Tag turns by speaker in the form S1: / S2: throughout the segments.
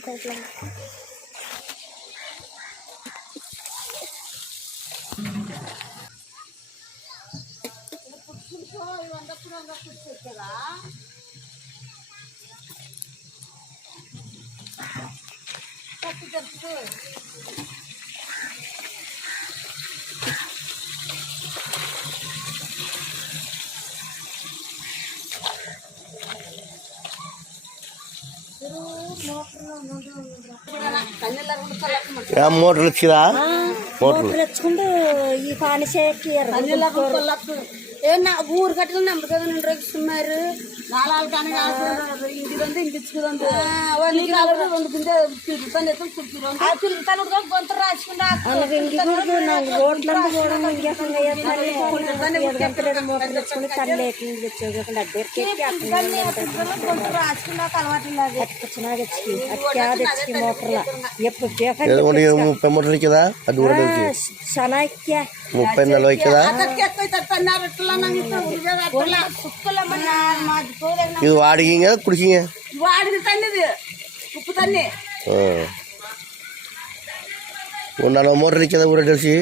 S1: bir toplam. Thank you. మోటార్లు
S2: వచ్చిరా
S3: మోటార్లు తెచ్చుకుంటూ ఈ పానిసేకి
S4: ஏன்னா ஊர் கட்டல நம்மளுக்கு எதுனா சும்மா இரு
S1: நாலாளுக்கான இது வந்து இந்துச்சுக்கு வந்து
S4: నీకు అప్పుడు
S1: రెండు గింజలు రూపాయలు ఎత్తుకు కుట్టిరు
S4: తిరుగుతాను
S1: కూడా గొంతు
S2: ముప్పై మూటలు కదా ముప్పై నలభై కదా
S4: இது வாடிக்கிங்க
S2: குடிக்கிங்க?
S1: வாடுது தண்ணி இது. உப்பு தண்ணி.
S2: உன்னால மோட்டர் நிற்காத ஊரை டெல்சி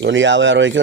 S2: ஒன்று யாபை அறுபது வைக்க